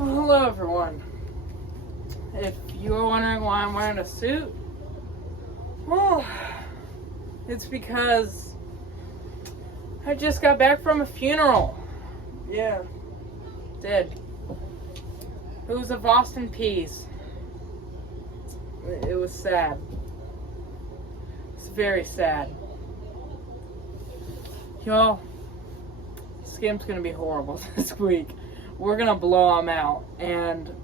Well, hello everyone. If you are wondering why I'm wearing a suit, well, it's because I just got back from a funeral. Yeah, did. It was of Austin Peay's. It was sad. It's very sad. Y'all, this game's gonna be horrible this week. We're gonna blow them out, and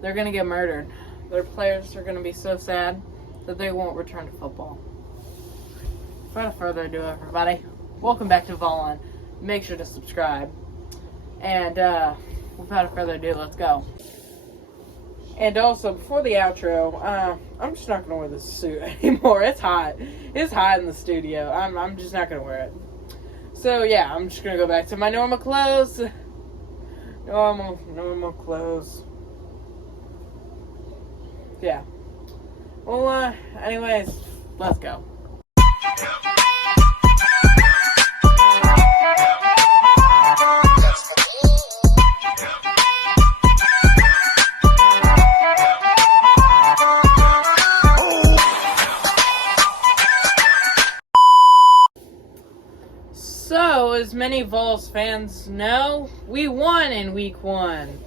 they're gonna get murdered. Their players are gonna be so sad that they won't return to football. Without further ado, everybody, welcome back to Volon. Make sure to subscribe. And without further ado, let's go. And also, before the outro, I'm just not gonna wear this suit anymore. It's hot. It's hot in the studio. I'm just not gonna wear it. So yeah, I'm just gonna go back to my normal clothes. Normal clothes. Yeah. Well, anyways, let's go. So, as many Vols fans know, we won in week 1.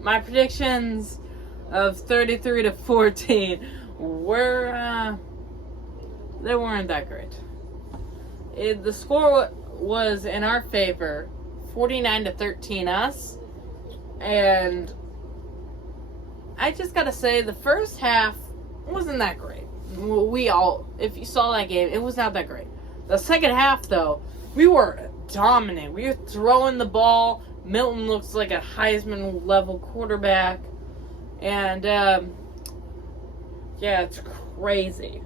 My predictions of 33-14 were, they weren't that great. The score was in our favor, 49-13 us, and I just gotta say, the first half wasn't that great. If you saw that game, it was not that great. The second half, though, we were dominant. We were throwing the ball. Milton looks like a Heisman-level quarterback. And, yeah, it's crazy.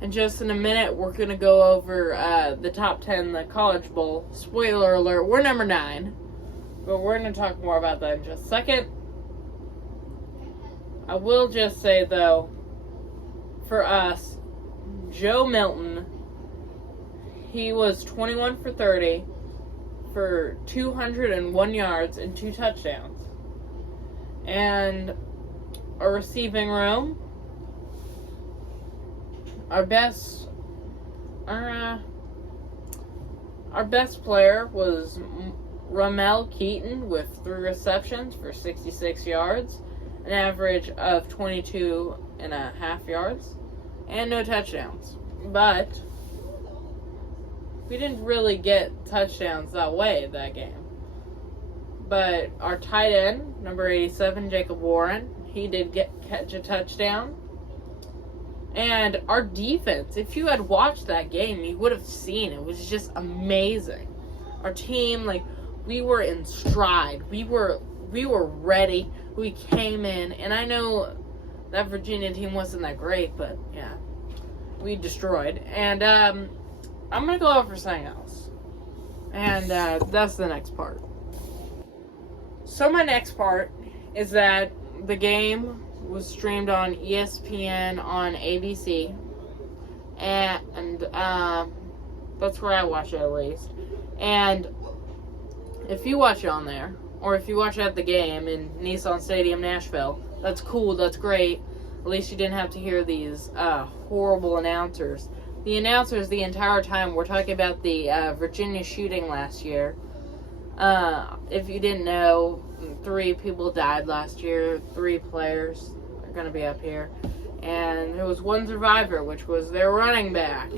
And just in a minute, we're going to go over the top 10, the College Bowl. Spoiler alert, we're number 9. But we're going to talk more about that in just a second. I will just say, though, for us, Joe Milton, he was 21 for 30 for 201 yards and 2 touchdowns. And our receiving room, our best player was Ramel Keaton with 3 receptions for 66 yards, an average of 22.5 yards, and no touchdowns. But we didn't really get touchdowns that way that game. But our tight end, number 87, Jacob Warren, he did catch a touchdown. And our defense, if you had watched that game, you would have seen it was just amazing. Our team, we were in stride. We were ready. We came in, and I know that Virginia team wasn't that great, but yeah, we destroyed. And I'm going to go over something else. And that's the next part. So my next part is that the game was streamed on ESPN on ABC. And that's where I watch it, at least. And if you watch it on there, or if you watch it at the game in Nissan Stadium, Nashville, that's cool, that's great. At least you didn't have to hear these horrible announcers. The announcers the entire time were talking about the Virginia shooting last year. If you didn't know, 3 people died last year. 3 players are going to be up here. And there was 1 survivor, which was their running back.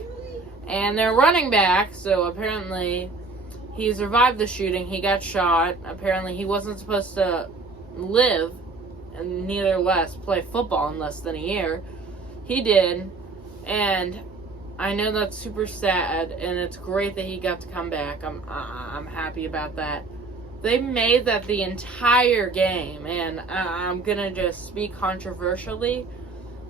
And their running back, so apparently he survived the shooting. He got shot. Apparently he wasn't supposed to live, and neither less play football in less than a year. He did. And I know that's super sad, and it's great that he got to come back. I'm happy about that. They made that the entire game, and I'm gonna just speak controversially.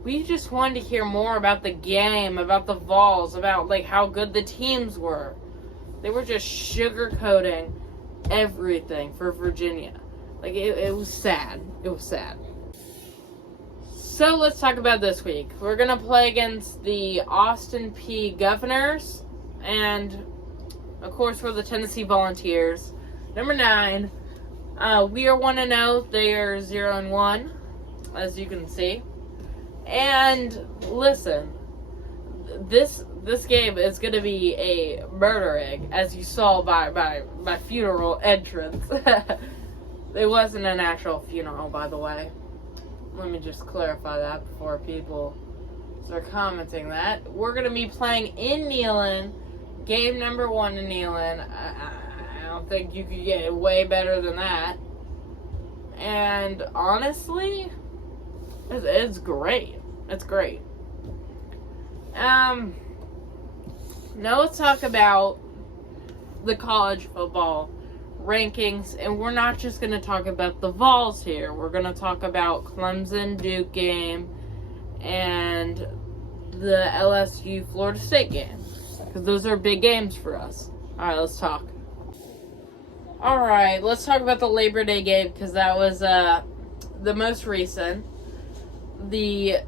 We just wanted to hear more about the game, about the Vols, about how good the teams were. They were just sugarcoating everything for Virginia. It was sad. It was sad. So let's talk about this week. We're going to play against the Austin Peay Governors, and of course we're the Tennessee Volunteers. Number 9, We are 1-0. They are 0-1, as you can see. And listen, this game is going to be a murder egg, as you saw by my funeral entrance. It wasn't an actual funeral, by the way. Let me just clarify that before people start commenting that. We're going to be playing in Neyland, game number 1 in Neyland. I don't think you could get way better than that. And honestly, it's great. It's great. Now let's talk about the college football rankings, and we're not just going to talk about the Vols here. We're going to talk about Clemson-Duke game and the LSU-Florida State game, because those are big games for us. Alright, let's talk. Alright, let's talk about the Labor Day game, because that was the most recent. The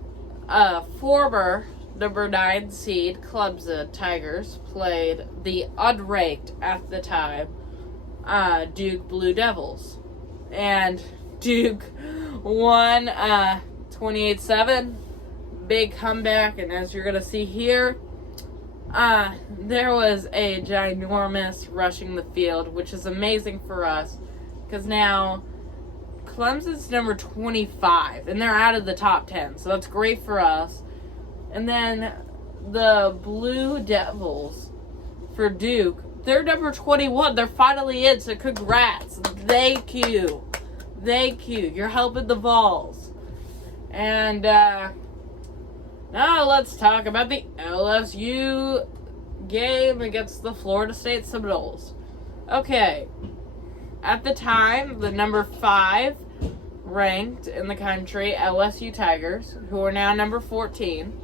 former number 9 seed Clemson Tigers played the unranked at the time Duke Blue Devils, and Duke won 28-7. Big comeback, and as you're gonna see here, there was a ginormous rushing the field, which is amazing for us, because now Clemson's number 25, and they're out of the top 10, so that's great for us. And then the Blue Devils for Duke, they're number 21. They're finally in, so congrats. Thank you. Thank you. You're helping the Vols. And now let's talk about the LSU game against the Florida State Seminoles. Okay. At the time, the number 5 ranked in the country, LSU Tigers, who are now number 14,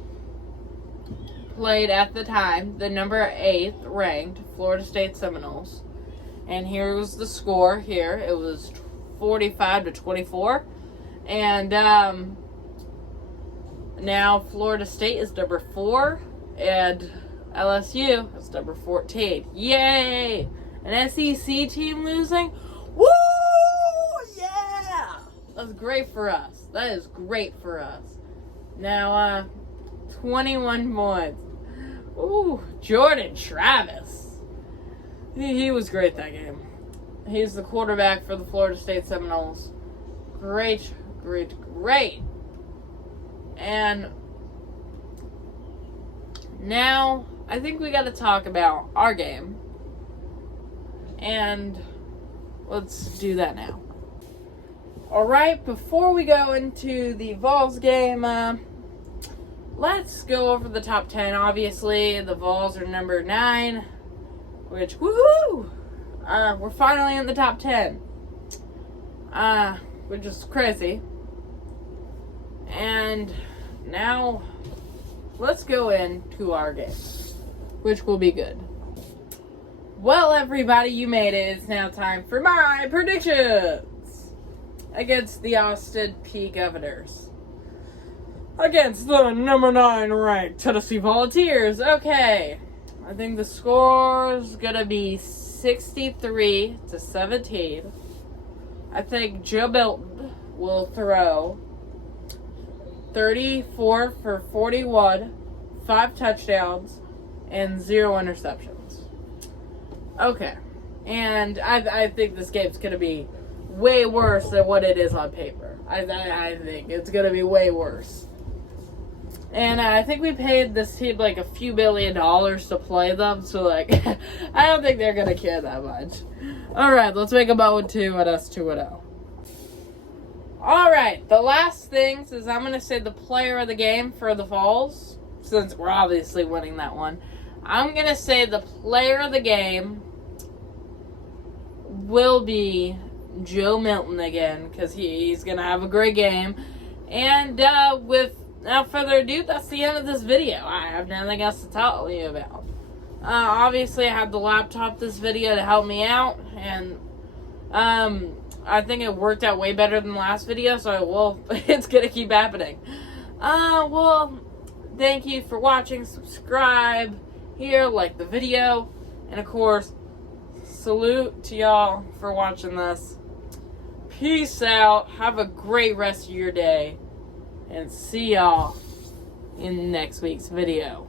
played at the time the number 8 ranked Florida State Seminoles. And here was the score here. It was 45-24. And now Florida State is number 4 and LSU is number 14. Yay! An SEC team losing? Woo! Yeah! That's great for us. That is great for us. Now, 21 points. Ooh, Jordan Travis. He was great that game. He's the quarterback for the Florida State Seminoles. Great, great, great. And now, I think we got to talk about our game. And let's do that now. Alright, before we go into the Vols game, let's go over the top 10. Obviously, the Vols are number 9, which, woohoo! We're finally in the top 10. Which is crazy. And now, let's go into our game, which will be good. Well, everybody, you made it. It's now time for my predictions against the Austin Peay Governors. Against the number 9 ranked Tennessee Volunteers. Okay. I think the score is going to be 63-17. I think Joe Milton will throw 34 for 41, 5 touchdowns, and 0 interceptions. Okay. And I think this game's going to be way worse than what it is on paper. I think it's going to be way worse. And I think we paid this team like a few $1 billion to play them, so like, I don't think they're going to care that much. Alright, let's make them 0-2 and us 2-0. Alright, the last things is I'm going to say the player of the game for the Vols, since we're obviously winning that one. I'm going to say the player of the game will be Joe Milton again, because he's going to have a great game. And without further ado, that's the end of this video. I have nothing else to tell you about. Obviously, I have the laptop this video to help me out, and I think it worked out way better than the last video, so it's going to keep happening. Well, thank you for watching. Subscribe here, like the video, and of course, salute to y'all for watching this. Peace out. Have a great rest of your day. And see y'all in next week's video.